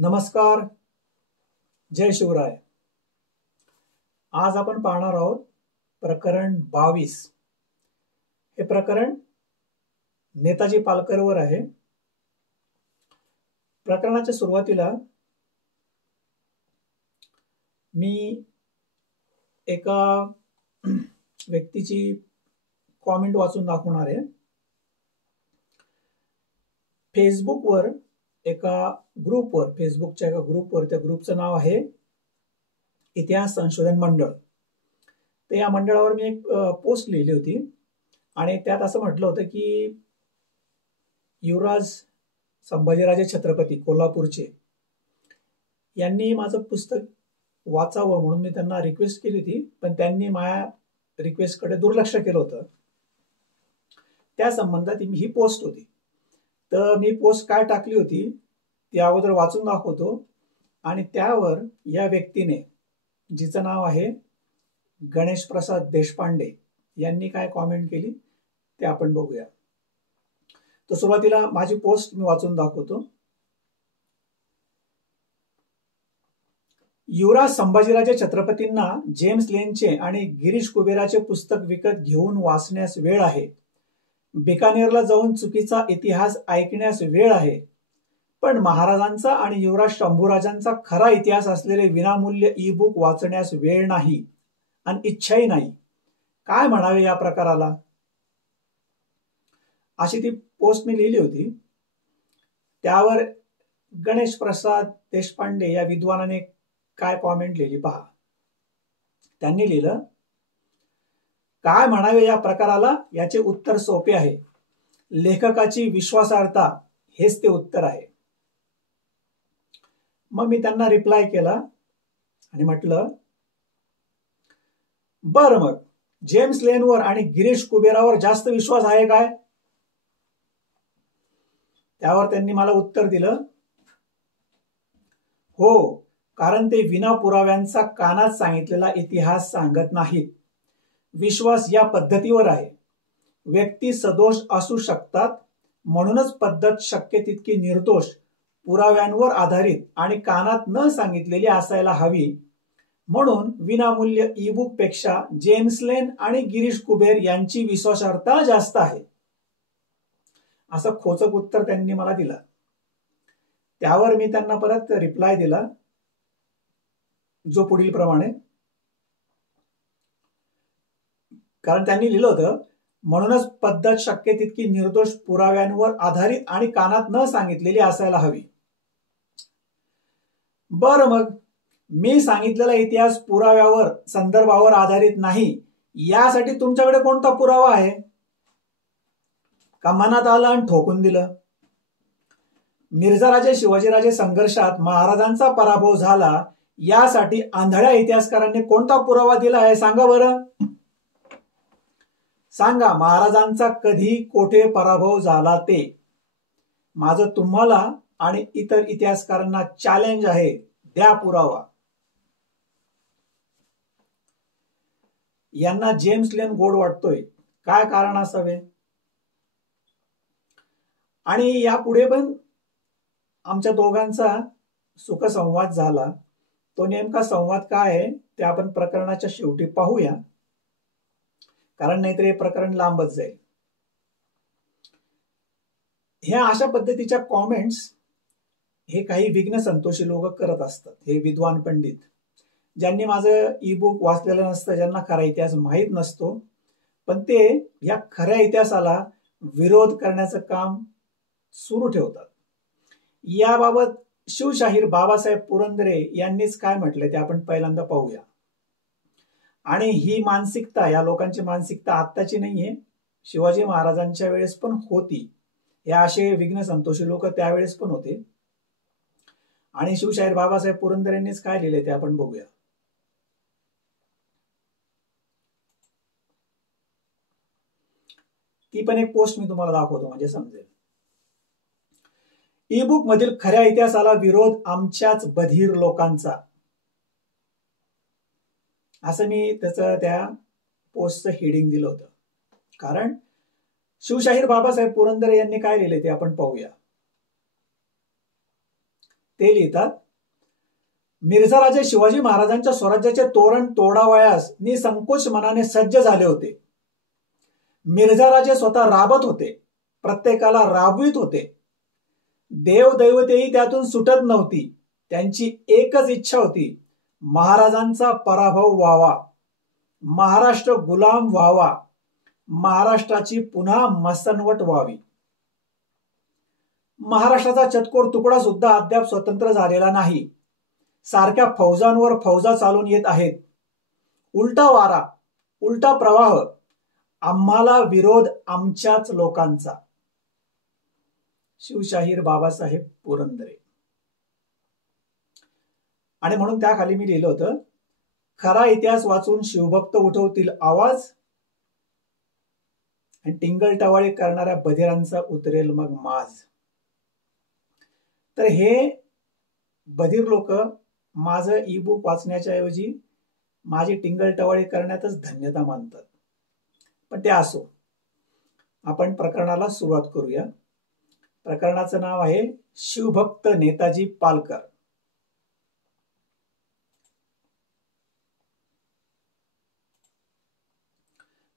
नमस्कार. जय शिवराय. आज आपण पाहणार आहोत प्रकरण 22. हे प्रकरण नेताजी पालकरवर आहे. प्रकरणाच्या सुरुवातीला मी एका व्यक्तीची कॉमेंट वाचून दाखवणार आहे. फेसबुकवर एका ग्रुपवर, फेसबुकच्या एका ग्रुपवर, त्या ग्रुपचं नाव आहे इतिहास संशोधन मंडळ. तर या मंडळावर मी एक पोस्ट लिहिली होती आणि त्यात असं म्हटलं होतं की युवराज संभाजीराजे छत्रपती कोल्हापूरचे यांनी माझं पुस्तक वाचावं म्हणून मी त्यांना रिक्वेस्ट केली होती, पण त्यांनी माझ्या रिक्वेस्टकडे दुर्लक्ष केलं होतं. त्या संबंधात ही पोस्ट होती. तर मी पोस्ट काय टाकली होती ती अगोदर वाचून दाखवतो आणि त्यावर या व्यक्तीने, जिचं नाव आहे गणेश प्रसाद देशपांडे, यांनी काय कॉमेंट केली ते आपण बघूया. तर सुरुवातीला माझी पोस्ट मी वाचून दाखवतो. युवराज संभाजीराजे छत्रपतींना जेम्स लेनचे आणि गिरीश कुबेराचे पुस्तक विकत घेऊन वाचण्यास वेळ आहे. बिकानेरला जाऊन चुकीचा इतिहास ऐकण्यास वेळ आहे. पण महाराजांचा आणि युवराज शंभूराजांचा खरा इतिहास असलेले विनामूल्य ई बुक वाचण्यास वेळ नाही आणि इच्छाही नाही. काय म्हणावे या प्रकाराला? अशी ती पोस्ट मी लिहिली होती. त्यावर गणेश प्रसाद देशपांडे या विद्वानाने काय कॉमेंट लिहिली पहा. त्यांनी लिहिलं, काय म्हणावे या प्रकाराला याचे उत्तर सोपे आहे. लेखकाची विश्वासार्हता हेच ते उत्तर आहे. मग मी त्यांना रिप्लाय केला आणि म्हटलं, बर मग जेम्स लेनवर आणि गिरीश कुबेरावर जास्त विश्वास आहे काय? त्यावर त्यांनी मला उत्तर दिलं, हो, कारण ते विना पुराव्यांचा कानात सांगितलेला इतिहास सांगत नाहीत. विश्वास या पद्धतीवर आहे. व्यक्ती सदोष असू शकतात, म्हणूनच पद्धत शक्य तितकी निर्दोष, पुराव्यांवर आधारित आणि कानात न सांगितलेली असायला हवी. म्हणून विनामूल्य ई बुक पेक्षा जेम्स लेन आणि गिरीश कुबेर यांची विश्वासार्हता जास्त आहे. असं खोचक उत्तर त्यांनी मला दिलं. त्यावर मी त्यांना परत रिप्लाय दिला, जो पुढील प्रमाणे, कारण त्यांनी लिहिलं होतं, म्हणूनच पद्धत शक्य तितकी निर्दोष, पुराव्यांवर आधारित आणि कानात न सांगितलेली असायला हवी. बरं मग मी सांगितलेला इतिहास पुराव्यावर, संदर्भावर आधारित नाही, यासाठी तुमच्याकडे कोणता पुरावा आहे? का मनात आलं आणि ठोकून दिलं? मिर्झाराजे शिवाजीराजे संघर्षात महाराजांचा पराभव झाला, यासाठी आंधळ्या इतिहासकारांनी कोणता पुरावा दिला आहे सांगा बरं. सांगा, महाराजांचा कधी कोठे पराभव झाला ते. माझं तुम्हाला आणि इतर इतिहासकारांना चॅलेंज आहे, द्या पुरावा. यांना जेम्स लेन गोड वाटतोय. काय कारण असावे? आणि यापुढे पण आमच्या दोघांचा सुखसंवाद झाला. तो नेमका संवाद काय आहे ते आपण प्रकरणाच्या शेवटी पाहूया, कारण नाहीतर हे प्रकरण लांबच जाईल. ह्या अशा पद्धतीच्या कॉमेंट्स हे काही विघ्न संतोषी लोक करत असतात. हे विद्वान पंडित, ज्यांनी माझं ई बुक वाचलेलं नसतं, ज्यांना खरा इतिहास माहीत नसतो, पण ते या खऱ्या इतिहासाला विरोध करण्याचं काम सुरू ठेवतात. याबाबत शिवशाहीर बाबासाहेब पुरंदरे यांनीच काय म्हटलंय ते आपण पहिल्यांदा पाहूया. आणि ही मानसिकता, या लोकांची मानसिकता आत्ताची नाहीये, शिवाजी महाराजांच्या वेळेस पण होती. या असे विघ्न संतोषी लोक त्यावेळेस पण होते. आणि शिवशाहीर बाबासाहेब पुरंदरे यांनीच काय लिहिले ते आपण बघूया. ती पण एक पोस्ट मी तुम्हाला दाखवतो म्हणजे समजेल. ई बुक मधील खऱ्या इतिहासाला विरोध आमच्याच बधीर लोकांचा, असं मी त्या पोस्टचं हेडिंग दिलं होतं. कारण शिवशाहीर बाबासाहेब पुरंदरे यांनी काय लिहिले ते आपण पाहूया. ते लिहितात, मिर्झा राजे शिवाजी महाराजांच्या स्वराज्याचे तोरण तोडावयास निसंकोच मनाने सज्ज झाले होते. मिर्झा राजे स्वतः राबत होते, प्रत्येकाला राबवित होते. देवदैवतेही त्यातून सुटत नव्हती. त्यांची एकच इच्छा होती, महाराजांचा पराभव व्हावा, महाराष्ट्र गुलाम व्हावा, महाराष्ट्राची पुन्हा मसनवट व्हावी. महाराष्ट्राचा चतकोर तुकडा सुद्धा अद्याप स्वतंत्र झालेला नाही. सारख्या फौजांवर फौजा चालून येत आहेत. उलटा वारा, उलटा प्रवाह, आम्हाला विरोध आमच्याच लोकांचा. शिवशाहीर बाबासाहेब पुरंदरे. आणि म्हणून त्याखाली मी लिहिलं होतं, खरा इतिहास वाचून शिवभक्त उठवतील आवाज आणि टिंगल करणाऱ्या बधिरांचा उतरेल मग माज. तर हे बधिर लोक माझं ई बुक वाचण्याच्या ऐवजी माझी टिंगल करण्यातच धन्यता मानतात. पण ते असो, आपण प्रकरणाला सुरुवात करूया. प्रकरणाचं नाव आहे शिवभक्त नेताजी पालकर.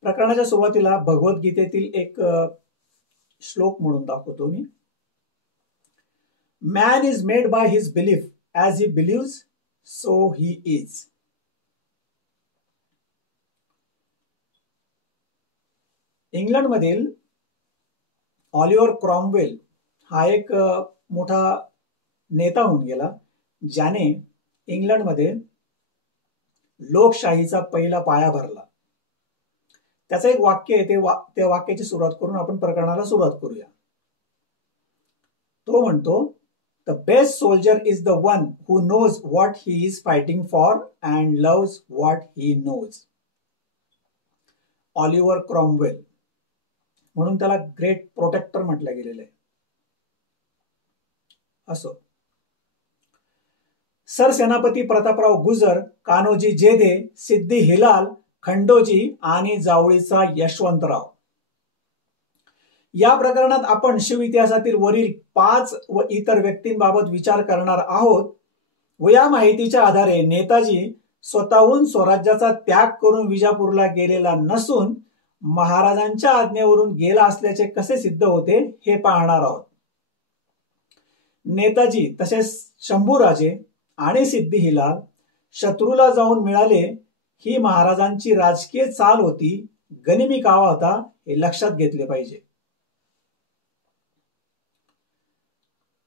प्रकरणाच्या सुरुवातीला भगवद्गीतेतील एक श्लोक म्हणून दाखवतो मी. Man is made by his belief, as he believes so he is. इंग्लंडमधील ऑलिव्हर क्रॉमवेल हा एक मोठा नेता होऊन गेला, ज्याने इंग्लंडमध्ये लोकशाहीचा पहिला पाया भरला. त्याचं एक वाक्य आहे, त्या वाक्याची सुरुवात करून आपण प्रकरणाला सुरुवात करूया. तो म्हणतो, the best soldier is the one who knows what he is fighting for and loves what he knows. Oliver Cromwell, म्हणून त्याला ग्रेट प्रोटेक्टर म्हटलं गेलेलं आहे. असो, सरसेनापती प्रतापराव गुजर, कान्होजी जेधे, सिद्दी हिलाल, खंडोजी आणि जावळीचा यशवंतराव. या प्रकरणात आपण शिव इतिहासातील वरील 5 व इतर व्यक्तींबाबत विचार करणार आहोत व या माहितीच्या आधारे नेताजी स्वतःहून स्वराज्याचा त्याग करून विजापूरला गेलेला नसून महाराजांच्या आज्ञेवरून गेला असल्याचे कसे सिद्ध होते हे पाहणार आहोत. नेताजी तसेच शंभूराजे आणि सिद्दी हिलाल शत्रूला जाऊन मिळाले ही महाराजांची राजकीय चाल होती, गनिमी कावा होता, हे लक्षात घेतले पाहिजे.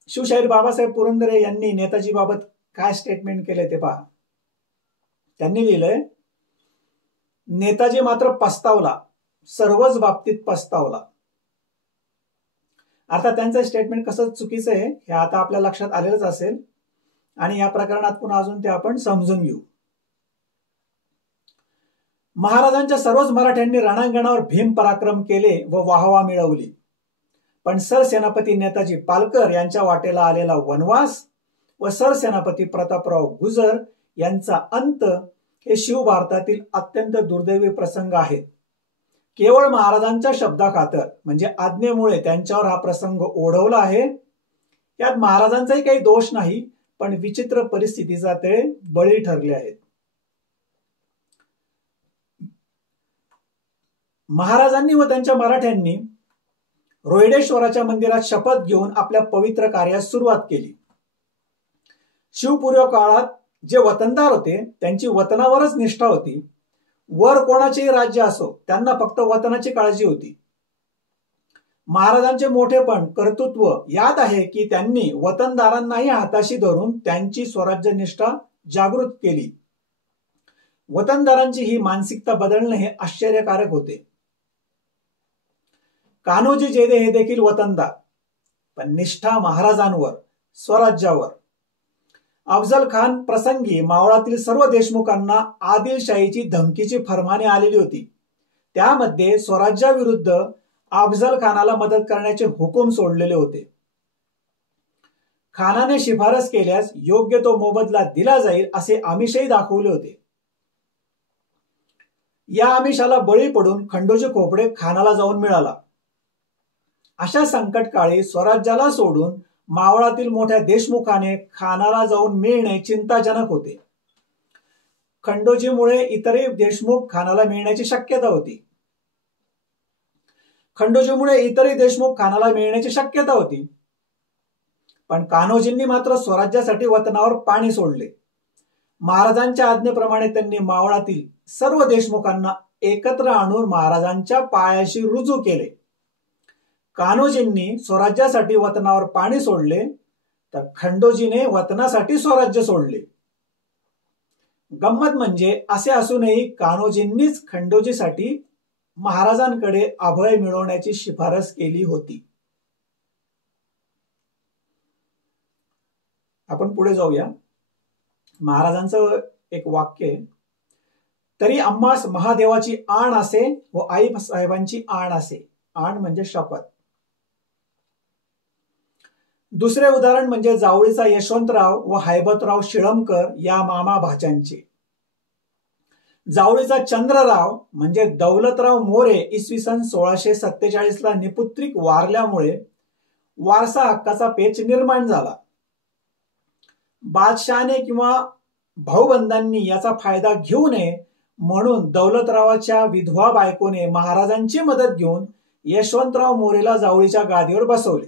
शिवशाहीर बाबासाहेब पुरंदरे यांनी नेताजी बाबत काय स्टेटमेंट केले ते पहा. त्यांनी लिहिलंय, नेताजी मात्र पस्तावला, सर्वच बाबतीत पस्तावला. अर्थात त्यांचं स्टेटमेंट कसं चुकीचं आहे हे आता आपल्या लक्षात आलेलंच असेल आणि या प्रकरणात पुन्हा अजून ते आपण समजून घेऊ. महाराजांच्या सर्वच मराठ्यांनी रणांगणावर भीम पराक्रम केले व वाहवा मिळवली, पण सरसेनापती नेताजी पालकर यांच्या वाटेला आलेला वनवास व सरसेनापती प्रतापराव गुजर यांचा अंत हे शिव भारतातील अत्यंत दुर्दैवी प्रसंग आहेत. केवळ महाराजांच्या शब्दाखातर म्हणजे आज्ञेमुळे त्यांच्यावर हा प्रसंग ओढवला आहे. यात महाराजांचाही काही दोष नाही, पण विचित्र परिस्थितीचा ते बळी ठरले आहेत. महाराजांनी व त्यांच्या मराठ्यांनी रोहिडेश्वराच्या मंदिरात शपथ घेऊन आपल्या पवित्र कार्यास सुरुवात केली. शिवपूर्व काळात जे वतनदार होते त्यांची वतनावरच निष्ठा होती. वर कोणाचेही राज्य असो, त्यांना फक्त वतनाची काळजी होती. महाराजांचे मोठेपण, कर्तृत्व यात आहे की त्यांनी वतनदारांनाही हाताशी धरून त्यांची स्वराज्य निष्ठा जागृत केली. वतनदारांची ही मानसिकता बदलणे हे आश्चर्यकारक होते. कान्होजी जेधे हे देखील वतनदार, पण निष्ठा महाराजांवर, स्वराज्यावर. अफजल खान प्रसंगी मावळातील सर्व देशमुखांना आदिलशाहीची धमकीची फरमाने आलेली होती. त्यामध्ये स्वराज्याविरुद्ध अफजल खानाला मदत करण्याचे हुकूम सोडलेले होते. खानाने शिफारस केल्यास योग्य तो मोबदला दिला जाईल असे आमिषही दाखवले होते. या आमिषाला बळी पडून खंडोजी खोपडे खानाला जाऊन मिळाला. अशा संकटकाळी स्वराज्याला सोडून मावळातील मोठ्या देशमुखाने खानाला जाऊन मिळणे चिंताजनक होते. खंडोजीमुळे इतरही देशमुख खानाला मिळण्याची शक्यता होती. पण कान्होजींनी मात्र स्वराज्यासाठी वतनावर पाणी सोडले. महाराजांच्या आज्ञेप्रमाणे त्यांनी मावळातील सर्व देशमुखांना एकत्र आणून महाराजांच्या पायाशी रुजू केले. कान्होजींनी स्वराज्यासाठी वतनावर पाणी सोडले, तर खंडोजीने वतनासाठी स्वराज्य सोडले. गंमत म्हणजे असे असूनही कान्होजींनीच खंडोजीसाठी महाराजांकडे अभय मिळवण्याची शिफारस केली होती. आपण पुढे जाऊया. महाराजांचं एक वाक्य आहे, तरी आम्हास महादेवाची आण असे व आई साहेबांची आण असे. आण म्हणजे शपथ. दुसरे उदाहरण म्हणजे जावळीचा यशवंतराव व हैबतराव शिळमकर या मामा भाच्यांचे. जावळीचा चंद्रराव म्हणजे दौलतराव मोरे इसवी सन 1647 ला निपुत्रिक वारल्यामुळे वारसा हक्काचा पेच निर्माण झाला. बादशहाने किंवा भाऊबंधांनी याचा फायदा घेऊ नये म्हणून दौलतरावाच्या विधवा बायकोने महाराजांची मदत घेऊन यशवंतराव मोरेला जावळीच्या गादीवर बसवले,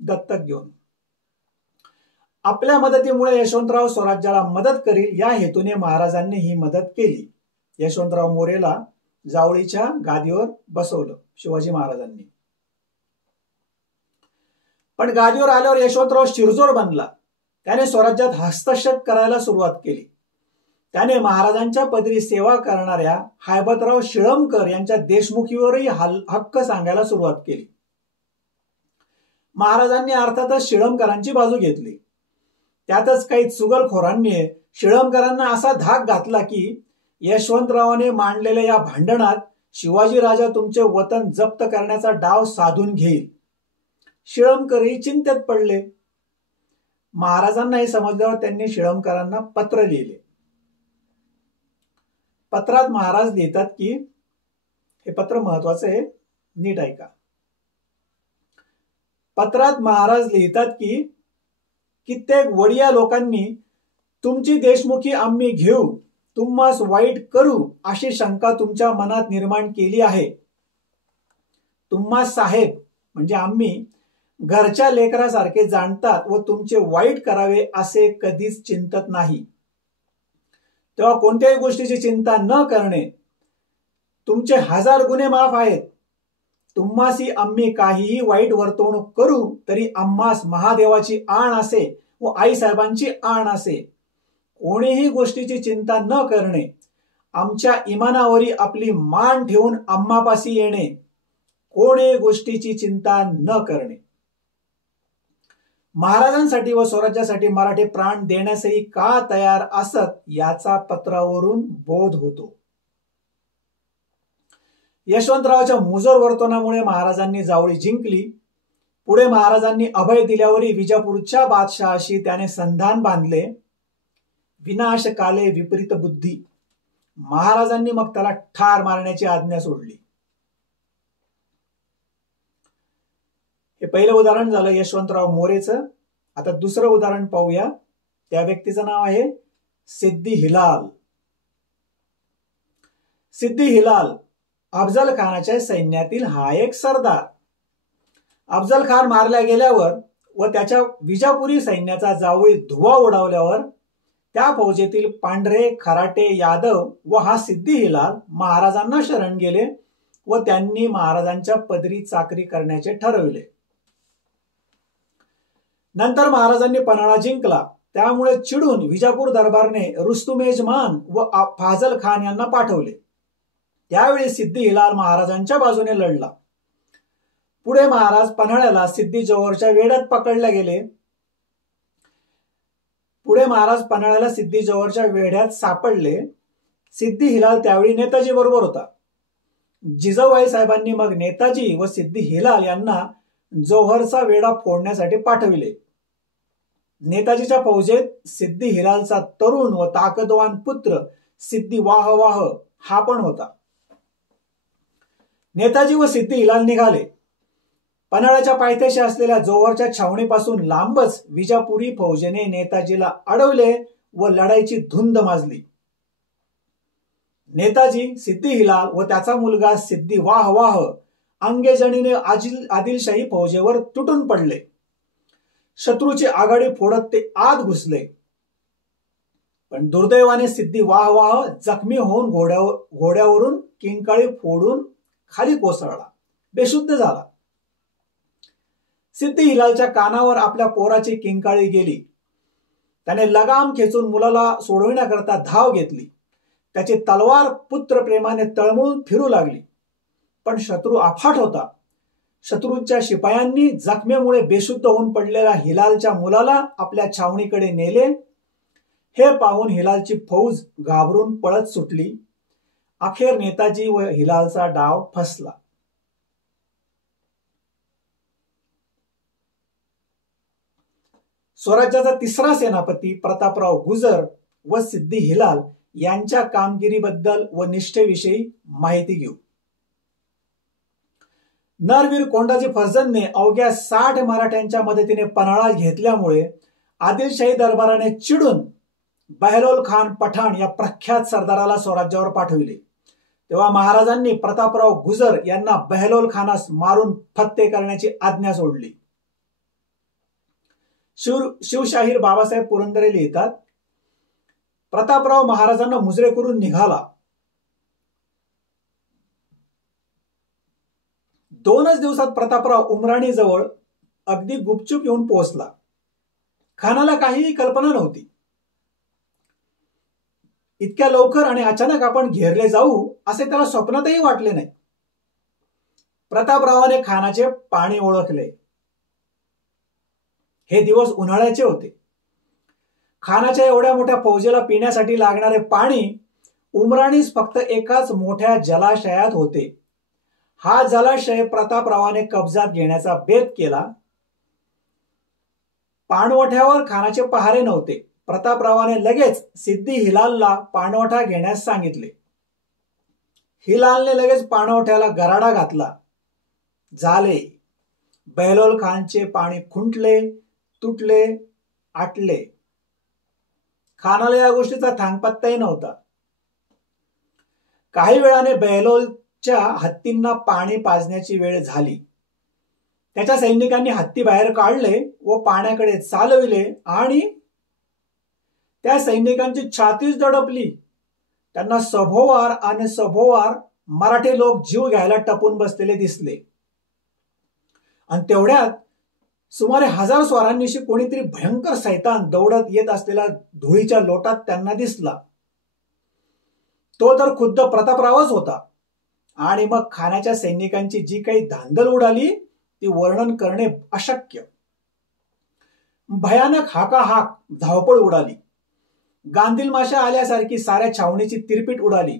दत्तक घेऊन. आपल्या मदतीमुळे यशवंतराव स्वराज्याला मदत करील या हेतूने महाराजांनी ही मदत केली. यशवंतराव मोरेला जावळीच्या गादीवर बसवलं शिवाजी महाराजांनी. पण गादीवर आल्यावर यशवंतराव शिरजोर बनला. त्याने स्वराज्यात हस्तक्षेप करायला सुरुवात केली. त्याने महाराजांच्या पदरी सेवा करणाऱ्या हैबतराव शिळमकर यांच्या देशमुखीवरही हक्क सांगायला सुरुवात केली. महाराजांनी अर्थातच शिळमकरांची बाजू घेतली. त्यातच काही चुगलखोरांनी शिळमकरांना असा धाक घातला की यशवंतरावाने मांडलेल्या या भांडणात शिवाजी राजा तुमचे वतन जप्त करण्याचा डाव साधून घेईल. शिळमकरही चिंतेत पडले. महाराजांना हे समजल्यावर त्यांनी शिळमकरांना पत्र लिहिले. पत्रात महाराज लिहितात की, हे पत्र महत्वाचं आहे, नीट ऐका. पत्रात महाराज लिहितात की कित्येक वडिया लोकांनी तुमची देशमुखी आम्ही घेऊ, तुम्हास वाईट करू अशी शंका तुमच्या मनात निर्माण केली आहे. तुम्हास साहेब म्हणजे आम्ही घरच्या लेकरासारखे जाणतात व तुमचे वाईट करावे असे कधीच चिंतत नाही. तेव्हा कोणत्याही गोष्टीची चिंता न करणे. तुमचे 1000 गुन्हे माफ आहेत. तुम्हासी आम्ही काहीही वाईट वर्तवणूक करू तरी आम्हास महादेवाची आण असे व आईसाहेबांची आण असे. कोणीही गोष्टीची चिंता न करणे. आमच्या इमानावरी आपली मान ठेवून आम्हापाशी येणे. कोणीही गोष्टीची चिंता न करणे. महाराजांसाठी व स्वराज्यासाठी मराठी प्राण देण्यासही का तयार असत याचा पत्रावरून बोध होतो. यशवंतरावाच्या मुजोर वर्तनामुळे महाराजांनी जावळी जिंकली. पुढे महाराजांनी अभय दिल्यावरही विजापूरच्या बादशहाशी त्याने संधान बांधले. विनाश काले विपरीत बुद्धी. महाराजांनी मग त्याला ठार मारण्याची आज्ञा सोडली. हे पहिलं उदाहरण झालं यशवंतराव मोरेचं. आता दुसरं उदाहरण पाहूया. त्या व्यक्तीचं नाव आहे सिद्दी हिलाल. सिद्दी हिलाल अफजल खानाच्या सैन्यातील हा एक सरदार. अफजल खान मारल्या गेल्यावर व त्याच्या विजापुरी सैन्याचा जावळी धुवा उडावल्यावर त्या फौजेतील पांढरे, खराटे, यादव व हा सिद्दी हिलाल महाराजांना शरण गेले व त्यांनी महाराजांच्या पदरी चाकरी करण्याचे ठरविले. नंतर महाराजांनी पन्हाळा जिंकला. त्यामुळे चिडून विजापूर दरबारने रुस्तुमेजमान व फाजल खान यांना पाठवले. त्यावेळी सिद्दी हिलाल महाराजांच्या बाजूने लढला. पुढे महाराज पन्हाळ्याला सिद्दी जोहरच्या वेढ्यात पकडले गेले. सापडले. सिद्दी हिलाल त्यावेळी नेताजी बरोबर होता. जिजाऊबाई साहेबांनी मग नेताजी व सिद्दी हिलाल यांना जोहरचा वेढा फोडण्यासाठी पाठविले. नेताजीच्या फौजेत सिद्दी हिलालचा तरुण व ताकदवान पुत्र सिद्दी वाह हा पण होता. नेताजी व सिद्दी हिलाल निघाले. पन्हाळ्याच्या पायथ्याशी असलेल्या जोहरच्या छावणीपासून लांबच विजापुरी फौजेने नेताजीला अडवले व लढाईची धुंद माजली. नेताजी, सिद्दी हिलाल व त्याचा मुलगा सिद्दी वाह वाह अंगेजणीने आदिलशाही फौजेवर तुटून पडले. शत्रूची आघाडी फोडत ते आत घुसले. पण दुर्दैवाने सिद्दी वाह वाह जखमी होऊन घोड्यावरून किंकाळी फोडून खाली कोसळला, बेशुद्ध झाला. सिद्दी हिलालच्या कानावर आपल्या पोराची किंकाळी गेली. त्याने लगाम खेचून मुलाला सोडविण्याकरता धाव घेतली. त्याची तलवार पुत्रप्रेमाने तळमळून फिरू लागली. पण शत्रू अफाट होता. शत्रूंच्या शिपायांनी जखमेमुळे बेशुद्ध होऊन पडलेल्या हिलालच्या मुलाला आपल्या छावणीकडे नेले. हे पाहून हिलालची फौज घाबरून पळत सुटली. अखेर नेताजी व हिलालचा डाव फसला. स्वराज्याचा तिसरा सेनापती प्रतापराव गुजर व सिद्दी हिलाल यांच्या कामगिरीबद्दल व निष्ठेविषयी माहिती घेऊ. नरवीर कोंडाजी फर्जंदने अवघ्या 60 मराठ्यांच्या मदतीने पन्हाळा घेतल्यामुळे आदिलशाही दरबाराने चिडून बहलोल खान पठाण या प्रख्यात सरदाराला स्वराज्यावर पाठविले. तेव्हा महाराजांनी प्रतापराव गुजर यांना बहलोल खानास मारून फत्ते करण्याची आज्ञा सोडली. शिवशाहीर बाबासाहेब पुरंदरे लिहितात, प्रतापराव महाराजांना मुजरे करून निघाला. 2च दिवसात प्रतापराव उमराणी जवळ अगदी गुपचूप येऊन पोहोचला. खानाला काहीही कल्पना नव्हती. इतक्या लवकर आणि अचानक आपण घेरले जाऊ असे त्याला स्वप्नातही वाटले नाही. प्रतापरावाने खानाचे पाणी ओळखले. हे दिवस उन्हाळ्याचे होते. खानाच्या एवढ्या मोठ्या फौजेला पिण्यासाठी लागणारे पाणी उमराणीस फक्त एकाच मोठ्या जलाशयात होते. हा जलाशय प्रतापरावाने कब्जात घेण्याचा बेत केला. पाणवठ्यावर खानाचे पहारे नव्हते. प्रतापरावाने लगेच सिद्दी हिलालला पाणवठा घेण्यास सांगितले. हिलालने लगेच पाणवठ्याला गराडा घातला. झाले. बहलोल खानचे पाणी खुंटले, तुटले, आटले. खानाला या गोष्टीचा थांगपत्ताही नव्हता. काही वेळाने बहलोलच्या हत्तींना पाणी पाजण्याची वेळ झाली. त्याच्या सैनिकांनी हत्ती बाहेर काढले व पाण्याकडे चालविले आणि त्या सैनिकांची छातीच दडपली. त्यांना सभोवार आणि सभोवार मराठी लोक जीव घ्यायला टपून बसलेले दिसले. आणि तेवढ्यात सुमारे 1000 स्वारांनीशी कोणीतरी भयंकर सैतान दौडत येत असलेल्या धुळीच्या लोटात त्यांना दिसला. तो तर खुद्द प्रतापरावच होता. आणि मग खानाच्या सैनिकांची जी काही धांदल उडाली ती वर्णन करणे अशक्य. भयानक हाकाहाक, धावपळ उडाली. गांधील माशा आल्यासारखी साऱ्या छावणीची तिरपीट उडाली.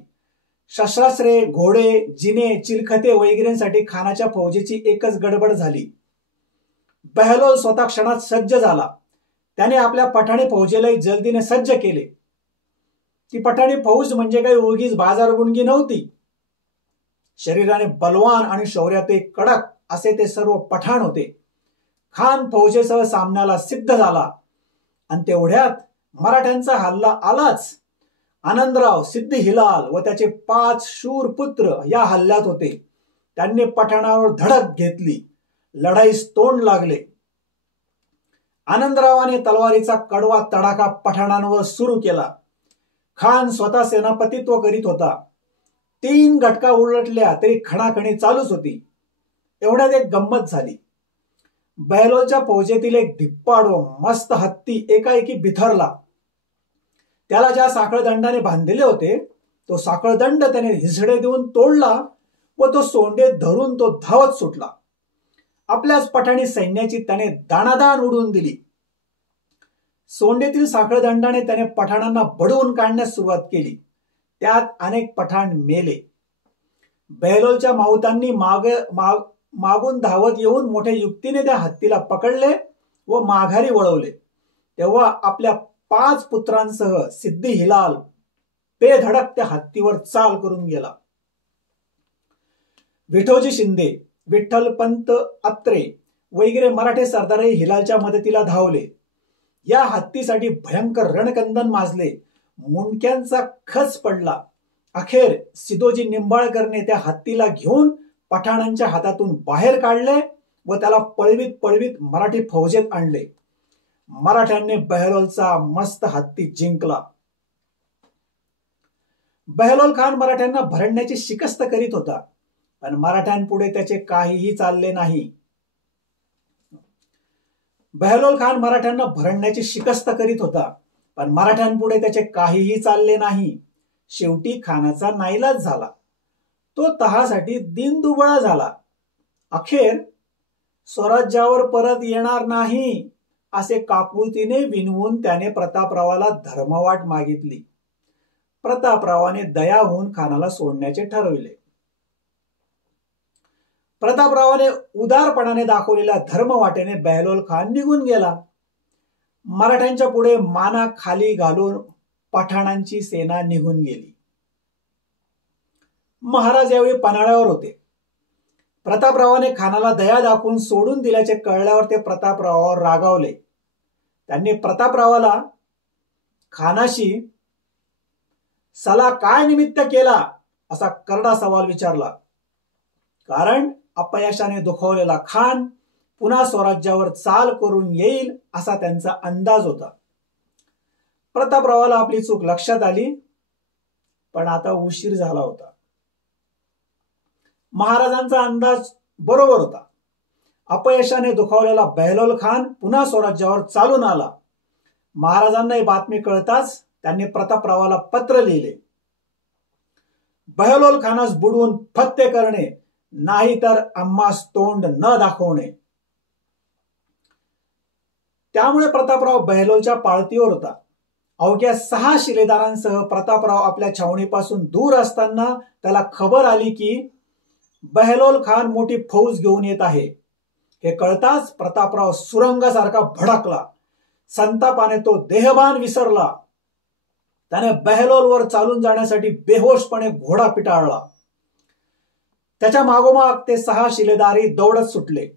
शस्त्रास्त्रे, घोडे, जिने, चिलखते वगैरेंसाठी खानाच्या फौजेची एकच गडबड झाली. बहलोल स्वतः क्षणात सज्ज झाला. त्याने आपल्या पठाणी फौजेलाही जल्दीने सज्ज केले. ती पठाणी फौज म्हणजे काही उगीच बाजारगुणगी नव्हती. शरीराने बलवान आणि शौर्याते कडक असे ते सर्व पठाण होते. खान फौजेसह सामन्याला सिद्ध झाला. आणि तेवढ्यात मराठ्यांचा हल्ला आलाच. आनंदराव, सिद्दी हिलाल व त्याचे 5 शूर पुत्र या हल्ल्यात होते. त्यांनी पठाणावर धडक घेतली. लढाईस तोंड लागले. आनंदरावाने तलवारीचा कडवा तडाखा पठाणांवर सुरू केला. खान स्वतः सेनापतित्व करीत होता. 3 घटका उलटल्या तरी खणाखणी चालूच होती. एवढ्यात एक गंमत झाली. बहलोलच्या फौजेतील एक धिप्पाड व मस्त हत्ती एकाएकी बिथरला. त्याला ज्या साखळदंडाने बांधलेले होते तो साखळदंड त्याने हिसडे देऊन तोडला व तो सोंडे धरून तो धावत सुटला. आपल्याच पठाणी सैन्याची त्याने दाणादाण उडवून दिली. सोंडेतील साखळदंडाने त्याने पठाणांना बडवून काढण्यास सुरुवात केली. त्यात अनेक पठाण मेले. बहलोलच्या माहुतांनी मागून धावत येऊन मोठ्या युक्तीने त्या हत्तीला पकडले व माघारी वळवले. तेव्हा आपल्या 5 पुत्रांसह सिद्दी हिलाल बेधडक त्या हत्तीवर चाल करून गेला. विठोजी शिंदे विठ्ठलपंत अत्रे वगैरे मराठे सरदारही हिलालच्या मदतीला धावले. या हत्तीसाठी भयंकर रणकंदन माजले. मुंडक्यांचा खच पडला. अखेर सिदोजी निंबाळकरने त्या हत्तीला घेऊन पठाणांच्या हातातून बाहेर काढले व त्याला पळवीत पळवीत मराठी फौजेत आणले. मराठ्यांनी बहलोलचा मस्त हत्ती जिंकला. बहलोल खान मराठ्यांना भरडण्याची शिकस्त करीत होता, पण मराठ्यांपुढे त्याचे काहीही चालले नाही. बहलोल खान मराठ्यांना भरडण्याची शिकस्त करीत होता, पण मराठ्यांपुढे त्याचे काहीही चालले नाही. शेवटी खानाचा नाईलाज झाला. तो तहासाठी दिनदुबळा झाला. अखेर स्वराज्यावर परत येणार नाही असे काकुळतीने विनवून त्याने प्रतापरावाला धर्मवाट मागितली. प्रतापरावाने दया होऊन खानाला सोडण्याचे ठरविले. प्रतापरावाने उदारपणाने दाखवलेल्या धर्मवाटेने बहलोल खान निघून गेला. मराठ्यांच्या पुढे माना खाली घालून पठाणांची सेना निघून गेली. महाराज यावेळी पन्हाळ्यावर होते. प्रतापरावाने खानाला दया दाखवून सोडून दिल्याचे कळल्यावर ते प्रतापरावावर रागावले. त्यांनी प्रतापरावाला खानाशी सला काय निमित्त केला असा करडा सवाल विचारला. कारण अपयशाने दुखावलेला खान पुन्हा स्वराज्यावर चाल करून येईल असा त्यांचा अंदाज होता. प्रतापरावाला आपली चूक लक्षात आली, पण आता उशीर झाला होता. महाराजांचा अंदाज बरोबर होता. अपयशाने दुखावलेला बहलोल खान पुन्हा स्वराज्यावर चालून आला. महाराजांना ही बातमी कळताच त्यांनी प्रतापरावाला पत्र लिहिले. बहलोल खानास बुडवून फत्ते करणे, नाहीतर आम्हास तोंड न दाखवणे. त्यामुळे प्रतापराव बहलोलच्या पाळतीवर होता. अवघ्या 6 शिलेदारांसह प्रतापराव आपल्या छावणीपासून दूर असताना त्याला खबर आली की बहलोल खान मोठी फौज घेऊन येत आहे. हे कळताच प्रतापराव सुरंगासारखा भडकला. संतापाने तो देहभान विसरला. त्याने बहलोलवर चालून जाण्यासाठी बेहोशपणे घोडा पिटाळला. त्याच्या मागोमाग ते 6 शिलेदारही दौडत सुटले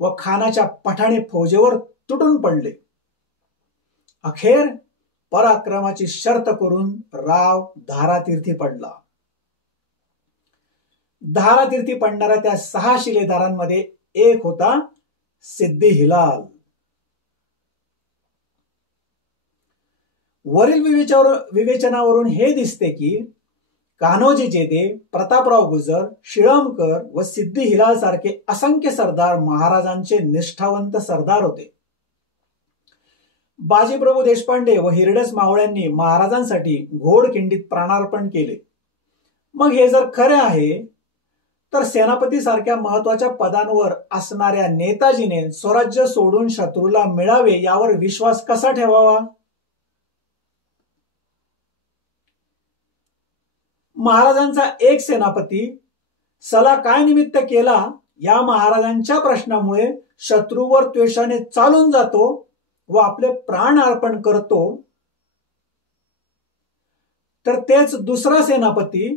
व खानाच्या पठाणी फौजेवर तुटून पडले. अखेर पराक्रमाची शर्त करून राव धारातीर्थी पडला. धारातीर्थी पडणाऱ्या त्या 6 शिलेदारांमध्ये एक होता सिद्दी हिलाल. वरील विवेचनावरून हे दिसते की कान्होजी जेधे, प्रतापराव गुजर, शिळमकर व सिद्दी हिलाल सारखे असंख्य सरदार महाराजांचे निष्ठावंत सरदार होते. बाजीप्रभू देशपांडे व हिरडस मावळ्यांनी महाराजांसाठी घोडखिंडीत प्राणार्पण केले. मग हे जर खरे आहे तर सेनापती सारख्या महत्वाच्या पदांवर असणाऱ्या नेताजीने स्वराज्य सोडून शत्रूला मिळावे यावर विश्वास कसा ठेवावा? महाराजांचा एक सेनापती सला काय निमित्त केला या महाराजांच्या प्रश्नामुळे शत्रूवर द्वेषाने चालून जातो व आपले प्राण अर्पण करतो, तर तेच दुसरा सेनापती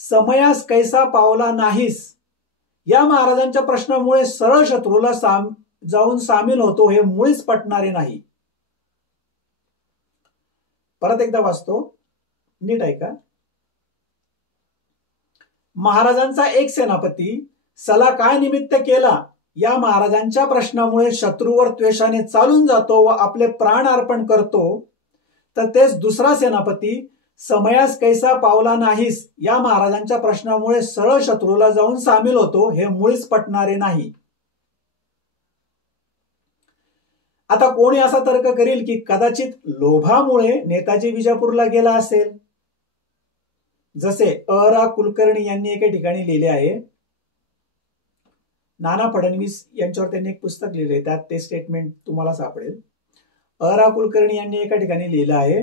समयास कैसा पावला नाहीस या महाराजांच्या प्रश्नामुळे सरळ शत्रूला जाऊन सामील होतो हे मुळीच पटणारे नाही. परत एकदा वाचतो, नीट ऐका. महाराजांचा एक सेनापती सला काय निमित्त केला या महाराजांच्या प्रश्नामुळे शत्रूवर द्वेषाने चालून जातो व आपले प्राण अर्पण करतो, तर तेच दुसरा सेनापती समयास कैसा पावला नाहीस या महाराजांच्या प्रश्नामुळे सरळ शत्रूला जाऊन सामील होतो हे मुळीच पटणारे नाही. आता कोणी असा तर्क करील की कदाचित लोभामुळे नेताजी विजापूरला गेला असेल. जसे रा कुलकर्णी यांनी एका ठिकाणी लिहिले आहे. नाना फडणवीस यांच्यावर त्यांनी एक पुस्तक लिहिले, त्यात ते स्टेटमेंट तुम्हाला सापडेल. रा कुलकर्णी यांनी एका ठिकाणी लिहिलं आहे,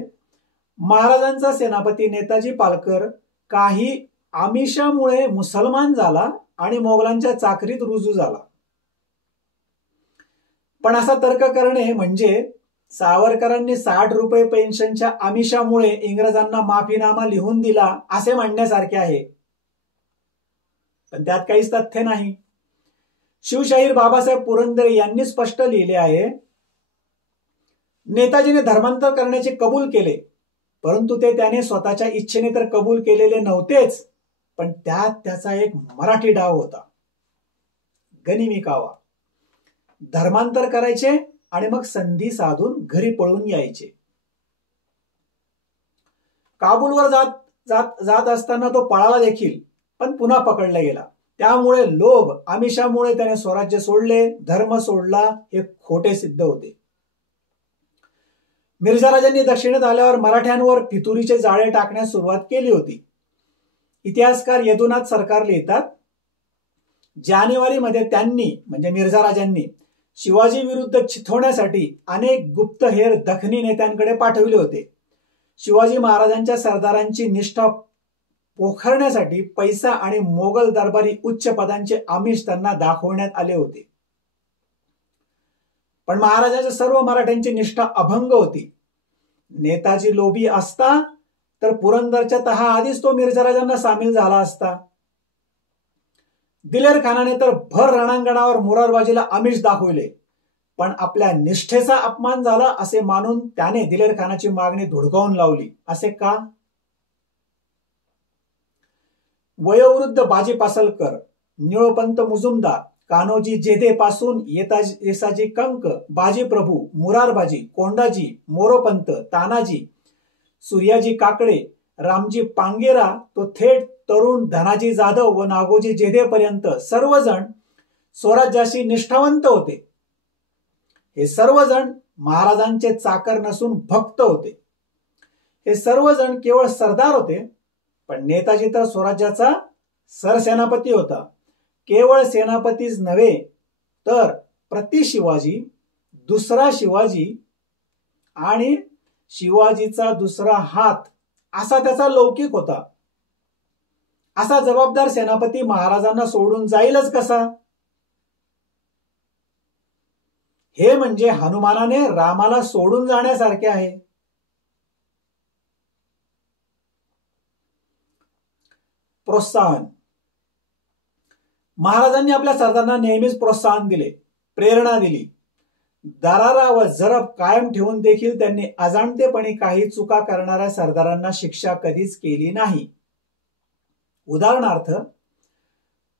महाराजांचा सेनापती नेताजी पालकर काही आमिषामुळे मुसलमान झाला आणि मोगलांच्या चाकरीत रुजू झाला. पण असा तर्क करणे म्हणजे सावरकरांनी 60 रुपये पेन्शनच्या आमिषामुळे इंग्रजांना माफीनामा लिहून दिला असे म्हणण्यासारखे आहे. पण त्यात काहीच तथ्य नाही. शिवशाहीर बाबासाहेब पुरंदरे यांनी स्पष्ट लिहिले आहे, नेताजीने धर्मांतर करण्याचे कबूल केले, परंतु ते त्याने स्वतःच्या इच्छेने तर कबूल केलेले नव्हतेच, पण त्यात त्याचा एक मराठी डाव होता. गनिमी कावा. धर्मांतर करायचे आणि मग संधी साधून घरी पळून यायचे. काबूलवर जात असताना तो पळाला देखील, पण पुन्हा पकडला गेला. त्यामुळे लोभ आमिषामुळे त्याने स्वराज्य सोडले, धर्म सोडला हे खोटे सिद्ध होते. मिर्झा राजांनी दक्षिणेत आल्यावर मराठ्यांवर फितुरीचे जाळे टाकण्यास सुरुवात केली होती. इतिहासकार यदुनाथ सरकार लिहितात, जानेवारीमध्ये त्यांनी म्हणजे मिर्झा राजांनी शिवाजी विरुद्ध चिथवण्यासाठी अनेक गुप्तहेर दखनी नेत्यांकडे पाठविले होते. शिवाजी महाराजांच्या सरदारांची निष्ठा पोखरण्यासाठी पैसा आणि मोगल दरबारी उच्च पदांचे आमिष त्यांना दाखवण्यात आले होते. पण महाराजांच्या सर्व मराठ्यांची निष्ठा अभंग होती. नेताजी लोभी असता तर पुरंदरच्या तहा आधीच तो मिर्झा राजांना सामील झाला असता. दिलेर खानाने तर भर रणांगणावर मोरारबाजीला आमिष दाखवले, पण आपल्या निष्ठेचा अपमान झाला असे मानून त्याने दिलेर खानाची मागणी धुडकावून लावली. असे का? वयोवृद्ध बाजी पासलकर, निळोपंत मुजुमदार, कान्होजी जेधे पासून येसाजी कंक, बाजी प्रभू, मुरारबाजी, कोंडाजी, मोरोपंत, तानाजी, सूर्याजी काकडे, रामजी पांगेरा तो थेट तरुण धनाजी जाधव व नागोजी जेधेपर्यंत सर्वजण स्वराज्याशी निष्ठावंत होते. हे सर्वजण महाराजांचे चाकर नसून भक्त होते. हे सर्वजण केवळ सरदार होते, पण नेताजी तर स्वराज्याचा सरसेनापती होता. केवळ सेनापतीच नव्हे तर प्रति शिवाजी, दुसरा शिवाजी आणि शिवाजीचा दुसरा हात असा त्याचा लौकिक होता. असा जबाबदार सेनापती महाराजांना सोडून जाईलच कसा? हे म्हणजे हनुमानाने रामाला सोडून जाण्यासारखे आहे. प्रोत्साहन. महाराजांनी आपल्या सरदारांना नेहमीच प्रोत्साहन दिले, प्रेरणा दिली. दरारा व जरब कायम ठेवून देखील त्यांनी अजाणतेपणी काही चुका करणाऱ्या सरदारांना शिक्षा कधीच केली नाही. उदाहरणार्थ,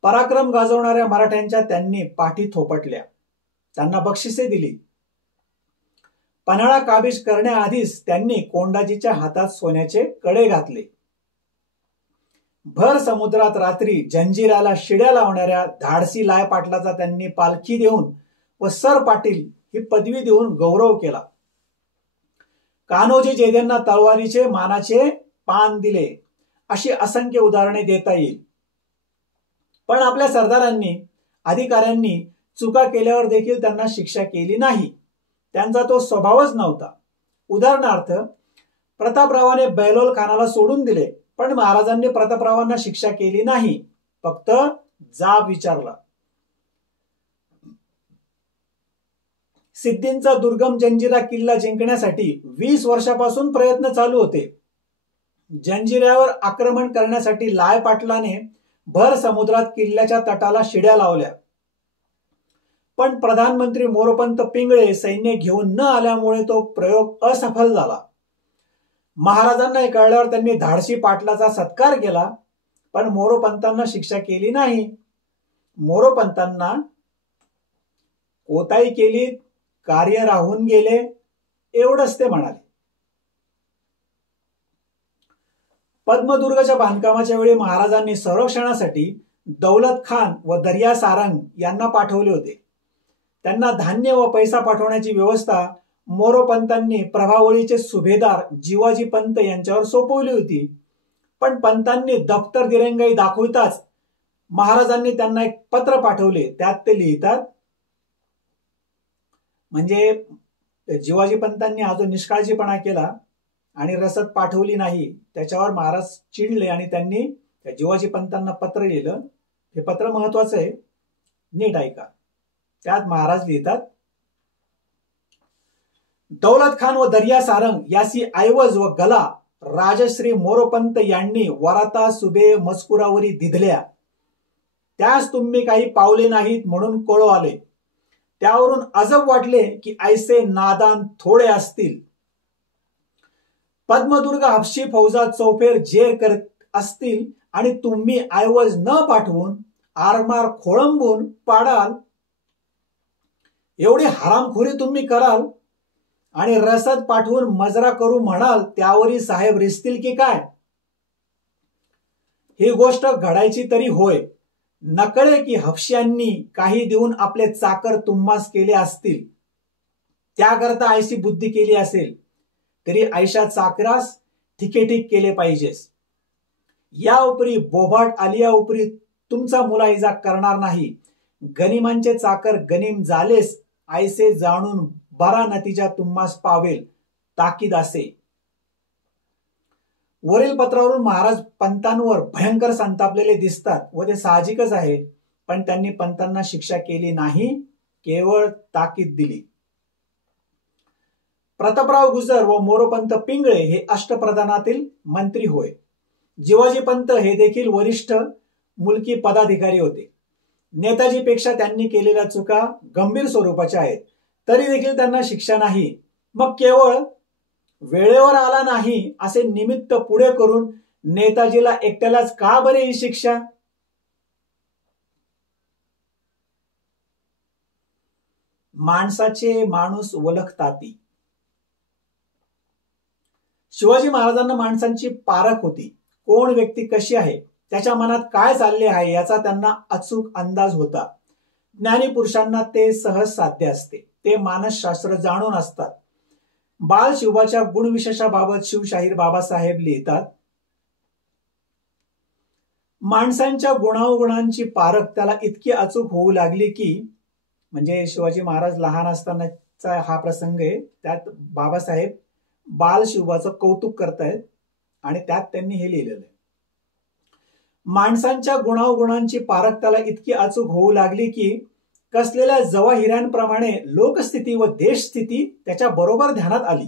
पराक्रम गाजवणाऱ्या मराठ्यांच्या त्यांनी पाठी थोपटल्या, त्यांना बक्षिसे दिली. पन्हाळा काबीज करण्याआधीच त्यांनी कोंडाजीच्या हातात सोन्याचे कडे घातले. भर समुद्रात रात्री जंजिराला शिड्या लावणाऱ्या धाडसी लाय पाटलाचा त्यांनी पालखी देऊन व सर पाटील ही पदवी देऊन गौरव केला. कान्होजी जेधेंना तलवारीचे मानाचे पान दिले. अशी असंख्य उदाहरणे देता येईल. पण आपल्या सरदारांनी, अधिकाऱ्यांनी चुका केल्यावर देखील त्यांना शिक्षा केली नाही. त्यांचा तो स्वभावच नव्हता. उदाहरणार्थ, प्रतापरावाने बेलोल खानाला सोडून दिले, पण महाराजांनी प्रतापरावांना शिक्षा केली नाही, फक्त जाब विचारला. सिद्धींचा दुर्गम जंजिरा किल्ला जिंकण्यासाठी 20 वर्षापासून प्रयत्न चालू होते. जंजिऱ्यावर आक्रमण करण्यासाठी लाय पाटलाने भर समुद्रात किल्ल्याच्या तटाला शिड्या लावल्या, पण प्रधानमंत्री मोरोपंत पिंगळे सैन्य घेऊन न आल्यामुळे तो प्रयोग असफल झाला. महाराजांना हे कळल्यावर त्यांनी धाडसी पाटलाचा सत्कार केला, पण मोरोपंतांना शिक्षा केली नाही. मोरोपंतांना कोताही केली, कार्य राहून गेले, एवढंच ते म्हणाले. पद्मदुर्गच्या बांधकामाच्या वेळी महाराजांनी संरक्षणासाठी दौलत खान व दर्या सारंग यांना पाठवले होते. त्यांना धान्य व पैसा पाठवण्याची व्यवस्था मोरोपंतांनी प्रभावळीचे सुभेदार जिवाजी पंत यांच्यावर सोपवली होती. पण पंतांनी दफ्तर दिरंगाई दाखवताच महाराजांनी त्यांना एक पत्र पाठवले. त्यात ते लिहितात, म्हणजे जिवाजी पंतांनी हा जो निष्काळजीपणा केला आणि रसद पाठवली नाही, त्याच्यावर महाराज चिडले आणि त्यांनी त्या जिवाजी पंतांना पत्र लिहिलं. हे पत्र महत्वाचं आहे, नीट ऐका. त्यात महाराज लिहितात, दौलत खान व दर्या सारंग यासी ऐवज व गला राजश्री मोरोपंत यांनी वराता सुबे मजकुरावरी दिधल्या. त्यास तुम्ही काही पावले नाहीत म्हणून कळू आले. त्यावरून अजब वाटले की ऐसे नादान थोडे असतील. पद्मदुर्ग हबशी फौजा चौफेर जेर करत असतील आणि तुम्ही ऐवज न पाठवून आरमार खोळंबून पाडाल. एवढी हरामखोरी तुम्ही कराल आणि रसद पाठवून मजरा करू म्हणाल, त्यावरी साहेब रिसतील की काय? ही गोष्ट घडायची तरी होय. नकळे की हबश्यांनी काही देऊन आपले चाकर तुम्हास केले असतील. त्याकरता ऐशी बुद्धी केली असेल तरी ऐशा चाकरास ठिकेठीक केले पाहिजेस. या उपरी बोभाट आलिया उपरी तुमचा मुलाहिजा करणार नाही. गनिमांचे चाकर गनिम झालेस ऐसे जाणून बरा नतीजा तुम्हास पावेल. ताकीद असे. वरील पत्रावरून महाराज पंतांवर भयंकर संतापलेले दिसतात व ते साहजिकच आहे. पण त्यांनी पंतांना शिक्षा केली नाही, केवळ ताकीद दिली. प्रतापराव गुजर व मोरोपंत पिंगळे हे अष्टप्रधानातील मंत्री होय. जिवाजी पंत हे देखील वरिष्ठ मुलकी पदाधिकारी होते. नेताजीपेक्षा त्यांनी केलेल्या चुका गंभीर स्वरूपाच्या आहेत, तरी देखील त्यांना शिक्षा नाही. मग केवळ वेळेवर आला नाही असे निमित्त पुढे करून नेताजीला एकट्यालाच का बरे ही शिक्षा? माणसाचे माणूस ओळखताती. शिवाजी महाराजांना माणसांची पारख होती. कोण व्यक्ती कशी आहे, त्याच्या मनात काय चालले आहे याचा त्यांना अचूक अंदाज होता. ज्ञानी पुरुषांना ते सहज साध्य असते. ते मानसशास्त्र जाणून असतात. बाल शिवाच्या गुणविशेषाबाबत शिवशाहीर बाबासाहेब लिहितात, माणसांच्या गुणावगुणांची पारख त्याला इतकी अचूक होऊ लागली की, म्हणजे शिवाजी महाराज लहान असतानाचा हा प्रसंग आहे. त्यात बाबासाहेब बाल शिवाचं कौतुक करतायत आणि त्यात त्यांनी हे लिहिलेलं आहे. माणसांच्या गुणावगुणांची पारख त्याला इतकी अचूक होऊ लागली की कसलेल्या जवाहिऱ्यांप्रमाणे लोकस्थिती व देशस्थिती त्याच्या बरोबर ध्यानात आली.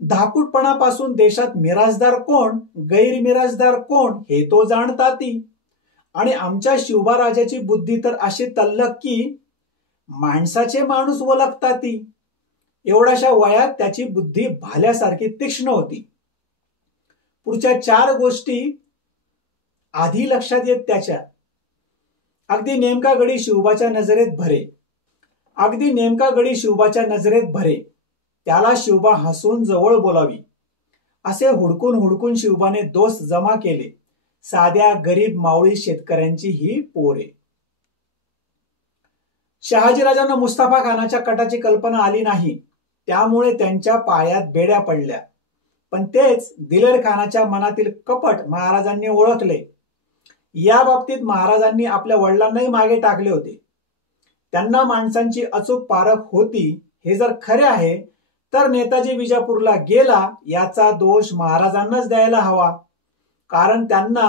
धाकूटपणापासून देशात मिराजदार कोण, गैरमिराजदार कोण हे तो जाणताती. आणि आमच्या शिवबा राजाची बुद्धी तर अशी तल्लक की माणसाचे माणूस ओळखताती. एवढ्याशा वयात त्याची बुद्धी भाल्यासारखी तीक्ष्ण होती. पुढच्या 4 गोष्टी आधी लक्षात येत त्याच्या. अगदी नेमका गडी शिवबाच्या नजरेत भरे. अगदी नेमका गडी शिवबाच्या नजरेत भरे. त्याला शिवबा हसून जवळ बोलावी असे हुडकून हुडकून शिवबाने दोस्त जमा केले. साध्या गरीब मावळी शेतकऱ्यांची ही पोरे. शहाजीराजांना मुस्तफा खानाच्या कटाची कल्पना आली नाही, त्यामुळे त्यांच्या पायात बेड्या पडल्या. पण तेच दिलेर खानाच्या मनातील कपट महाराजांनी ओळखले. या बाबतीत महाराजांनी आपल्या वडिलांनाही मागे टाकले होते. त्यांना माणसांची अचूक पारख होती हे जर खरे आहे तर नेताजी विजापूरला गेला याचा दोष महाराजांनाच द्यायला हवा. कारण त्यांना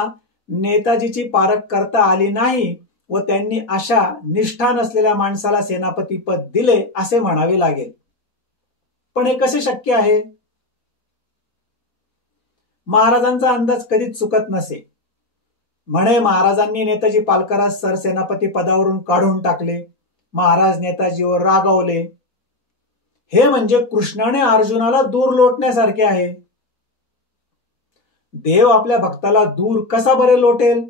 नेताजीची पारख करता आली नाही व त्यांनी अशा निष्ठा नसलेल्या माणसाला सेनापती पद दिले असे म्हणावे लागेल. पण हे कसे शक्य आहे? महाराजांचा अंदाज कधीच चुकत नसे. म्हणे महाराजांनी नेताजी पालकरास सरसेनापती पदावरून काढून टाकले. महाराज नेताजीवर रागावले. हे म्हणजे कृष्णाने अर्जुनाला दूर लोटण्यासारखे आहे. देव आपल्या भक्ताला दूर कसा बरे लोटेल?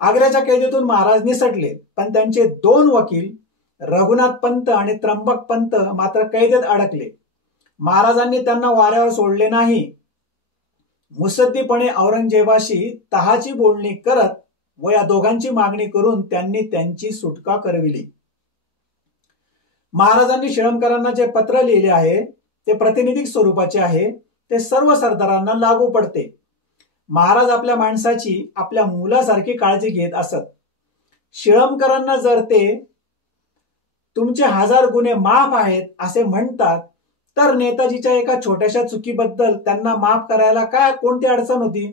आग्र्याच्या कैदेतून महाराज निसटले, पण त्यांचे 2 वकील रघुनाथ पंत आणि त्र्यंबक पंत मात्र कैदेत अडकले. महाराजांनी त्यांना वाऱ्यावर सोडले नाही. मुत्सद्दीपणे औरंगजेबाशी तहाची बोलणी करत व या दोघांची मागणी करून त्यांनी त्यांची सुटका करविली. महाराजांनी शिळमकरांना जे पत्र लिहिले आहे ते प्रातिनिधिक स्वरूपाचे आहे. ते सर्व सरदारांना लागू पडते. महाराज आपल्या माणसाची आपल्या मुलासारखी काळजी घेत असत. शिळमकरांना जर ते तुमचे 1000 गुन्हे माफ आहेत असे म्हणतात तर नेताजीच्या एका छोट्याशा चुकीबद्दल त्यांना माफ करायला काय कोणती अडचण होती?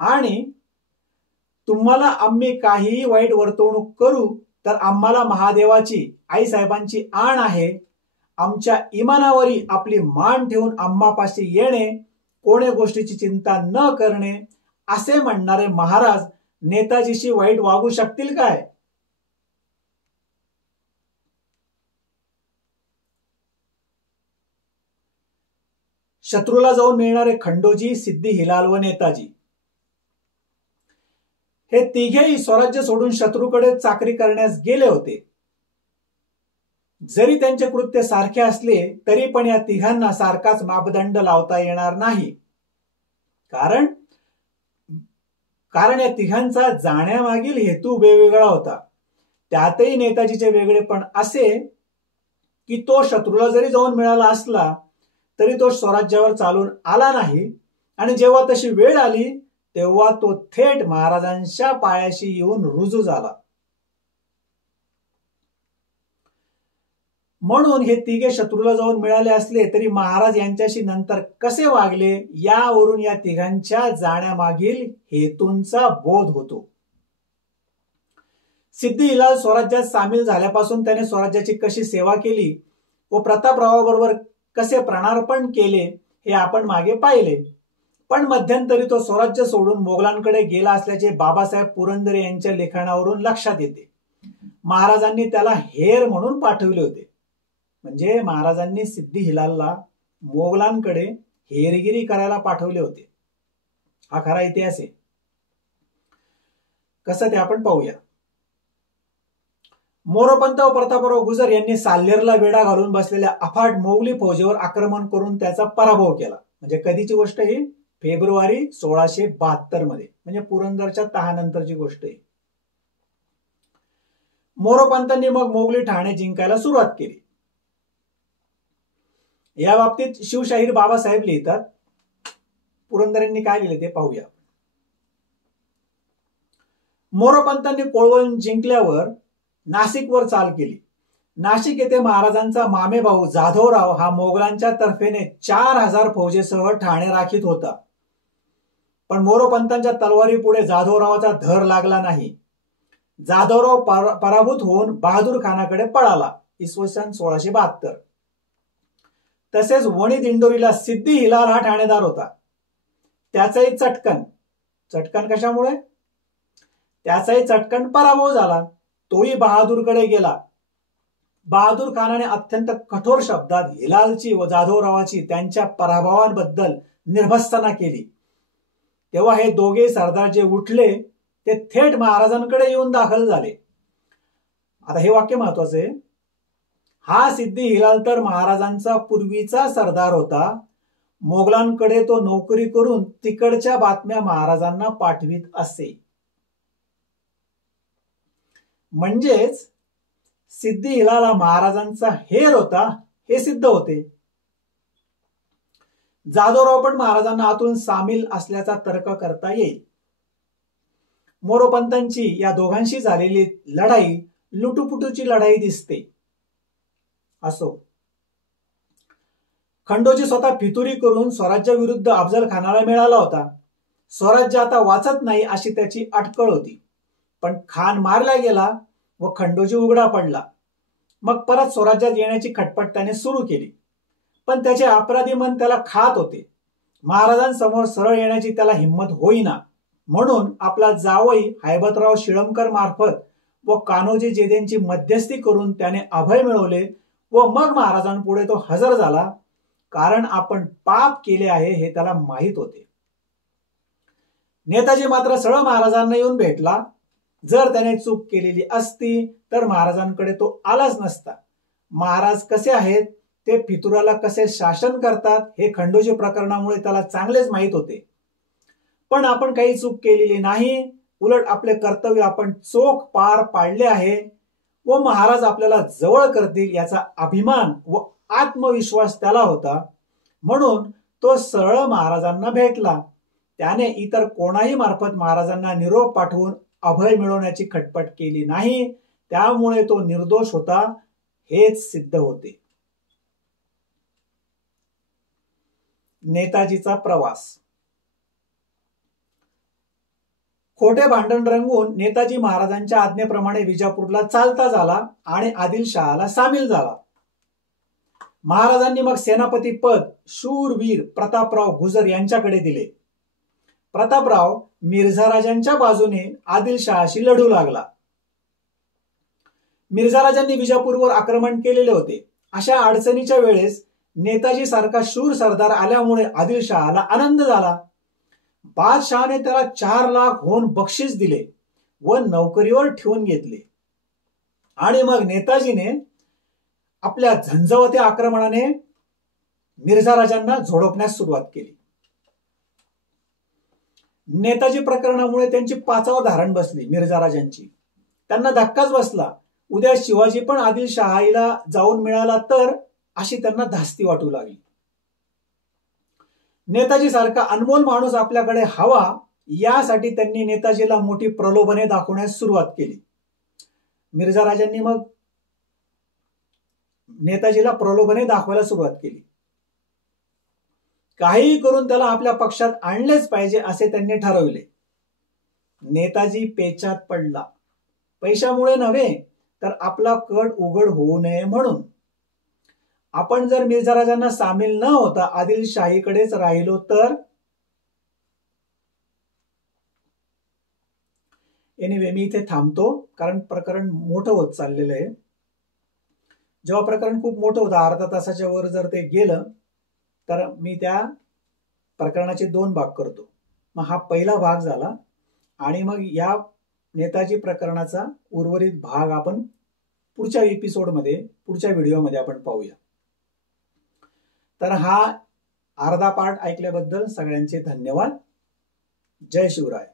आणि तुम्हाला आम्ही काहीही वाईट वर्तवणूक करू तर आम्हाला महादेवाची आईसाहेबांची आण आहे. आमच्या इमानावरी आपली मान ठेवून आम्हापाशी येणे कोण्या गोष्टीची चिंता न करणे असे म्हणणारे महाराज नेताजीशी वाईट वागू शकतील काय? शत्रूला जाऊन मिळणारे खंडोजी, सिद्दी हिलाल व नेताजी हे तिघेही स्वराज्य सोडून शत्रूकडे चाकरी करण्यास गेले होते. जरी त्यांचे कृत्य सारखे असले तरी पण या तिघांना सारखाच मापदंड लावता येणार नाही. कारण या तिघांचा जाण्यामागील हेतू वेगवेगळा होता. त्यातही नेताजीचे वेगळेपण असे की तो शत्रूला जरी जाऊन मिळाला असला तरी तो स्वराज्यावर चालून आला नाही आणि जेव्हा तशी वेळ आली तेव्हा तो थेट महाराजांच्या पायाशी येऊन रुजू झाला. म्हणून हे तिघे शत्रूला जाऊन मिळाले असले तरी महाराज यांच्याशी नंतर कसे वागले यावरून या तिघांच्या जाण्यामागील हेतूंचा बोध होतो. सिद्दी हिलाल स्वराज्यात सामील झाल्यापासून त्याने स्वराज्याची कशी सेवा केली व प्रतापरावाबरोबर कसे प्राणार्पण केले हे आपण मागे पाहिले. पण मध्यंतरी तो स्वराज्य सोडून मोगलांकडे गेला असल्याचे बाबासाहेब पुरंदरे यांच्या लिखाणावरून लक्षात येते. महाराजांनी त्याला हेर म्हणून पाठवले होते. म्हणजे महाराजांनी सिद्दी हिलालला मोगलांकडे हेरगिरी करायला पाठवले होते. हा खरा इतिहास आहे. कसं ते आपण पाहूया. मोरोपंत व प्रतापराव गुजर यांनी साल्हेरला वेढा घालून बसलेल्या अफाट मोगली फौजेवर आक्रमण करून त्याचा पराभव केला. म्हणजे कधीची गोष्ट ही? फेब्रुवारी 1672 मध्ये, म्हणजे पुरंदरच्या तहानंतरची गोष्ट आहे. मोरोपंतांनी मग मोगली ठाणे जिंकायला सुरुवात केली. या बाबतीत शिवशाहीर बाबासाहेब लिहितात. पुरंदरेंनी काय लिहिले ते पाहूया. मोरोपंतांनी कोळवण जिंकल्यावर नाशिकवर चाल केली. नाशिक येथे महाराजांचा मामे भाऊ जाधवराव हा मोगलांच्या तर्फेने 4000 फौजेसह ठाणे राखीत होता. पण मोरोपंतांच्या तलवारी पुढे जाधवरावाचा धर लागला नाही. जाधवराव पराभूत होऊन बहादूर खानाकडे पळाला. इसवी सन 1672. तसेच वणी दिंडोरीला सिद्दी हिलाल हा ठाणेदार होता. त्याचाही चटकन कशामुळे? त्याचाही चटकन पराभव झाला. तोही बहादूरकडे गेला. बहादूर खानाने अत्यंत कठोर शब्दात हिलालची व जाधवरावाची त्यांच्या पराभवांबद्दल निर्भत्सना केली. तेव्हा हे दोघे सरदार जे उठले ते थेट महाराजांकडे येऊन दाखल झाले. आता हे वाक्य महत्वाचं आहे. हा सिद्दी हिलाल तर महाराजांचा पूर्वीचा सरदार होता. मोगलांकडे तो नोकरी करून तिकडच्या बातम्या महाराजांना पाठवित असे. म्हणजेच सिद्दी हिलाल हा महाराजांचा हेर होता हे सिद्ध होते. जाधवराव पण महाराजांना आतून सामील असल्याचा तर्क करता येईल. मोरोपंतांची या दोघांशी झालेली लढाई लुटुपुटूची लढाई दिसते. असो, खंडोजी स्वतः फितुरी करून स्वराज्य विरुद्ध अफजल खानाला मिळाला होता. स्वराज्य आता वाचत नाही अशी त्याची अटकळ होती. पण खान मारला गेला व खंडोजी उघडा पडला. मग परत स्वराज्यात येण्याची खटपट त्याने सुरू केली. पण त्याचे अपराधी मन त्याला खात होते. महाराजांसमोर सरळ येण्याची त्याला हिंमत होईना. म्हणून आपला जावई हैबतराव शिळमकर मार्फत व कान्होजी जेधेंची मध्यस्थी करून त्याने अभय मिळवले व मग महाराजांपुढे तो हजर झाला. कारण आपण पाप केले आहे हे त्याला माहित होते. नेताजी मात्र सरळ महाराजांना येऊन भेटला. जर त्याने चूक केलेली असती तर महाराजांकडे तो आलाच नसता. महाराज कसे आहेत, ते फितुराला कसे शासन करतात हे खंडोजी प्रकरणामुळे त्याला चांगलेच माहित होते. पण आपण काही चूक केलेली नाही. उलट आपले कर्तव्य आपण चोख पार पाडले आहे व महाराज आपल्याला जवळ करतील याचा अभिमान व आत्मविश्वास त्याला होता. म्हणून तो सरळ महाराजांना भेटला. त्याने इतर कोणाही मार्फत महाराजांना निरोप पाठवून अभय मिळवण्याची खटपट केली नाही. त्यामुळे तो निर्दोष होता हेच सिद्ध होते. नेताजीचा प्रवास. खोटे भांडण रंगवून नेताजी महाराजांच्या आज्ञेप्रमाणे विजापूरला चालता झाला आणि आदिलशहाला सामील झाला. महाराजांनी मग सेनापती पद शूरवीर प्रतापराव गुजर यांच्याकडे दिले. प्रतापराव मिर्झा राजांच्या बाजूने आदिलशहाशी लढू लागला. मिर्झा राजांनी विजापूरवर आक्रमण केलेले होते. अशा अडचणीच्या वेळेस नेताजी सारखा शूर सरदार आल्यामुळे आदिलशहाला आनंद झाला. बादशहाने त्याला 4 लाख होऊन बक्षीस दिले व नोकरीवर ठेवून घेतले. आणि मग नेताजीने आपल्या झंझावती आक्रमणाने मिर्झा राजांना झोडपण्यास सुरुवात केली. नेताजी प्रकरणामुळे त्यांची 5वा धारण बसली मिर्झा राजांची. त्यांना धक्काच बसला. उद्या शिवाजी पण आदिलशहाला जाऊन मिळाला तर अशी त्यांना धास्ती वाटू लागली. नेताजी सारखा अनमोल माणूस आपल्याकडे हवा यासाठी त्यांनी नेताजीला मोठी प्रलोभने दाखवण्यास सुरुवात केली. मिर्झा राजांनी मग नेताजीला प्रलोभने दाखवायला सुरुवात केली. काहीही करून त्याला आपल्या पक्षात आणलेच पाहिजे असे त्यांनी ठरवले. नेताजी पेचात पडला. पैशामुळे नव्हे तर आपला कट उघड होऊ नये म्हणून. आपण जर मिर्झा राजांना सामील न होता आदिलशाहीकडेच राहिलो तर. एनिवे मी इथे थांबतो कारण प्रकरण मोठं होत चाललेलं आहे. जेव्हा प्रकरण खूप मोठं होतं, अर्धा तासाच्या वर जर ते गेलं तर मी त्या प्रकरणाचे 2 भाग करतो. मग हा पहिला भाग झाला आणि मग या नेताजी प्रकरणाचा उर्वरित भाग आपण पुढच्या एपिसोडमध्ये, पुढच्या व्हिडिओमध्ये आपण पाहूया. तर हा अर्धा पार्ट ऐकल्याबद्दल सगळ्यांचे धन्यवाद. जय शिवराय.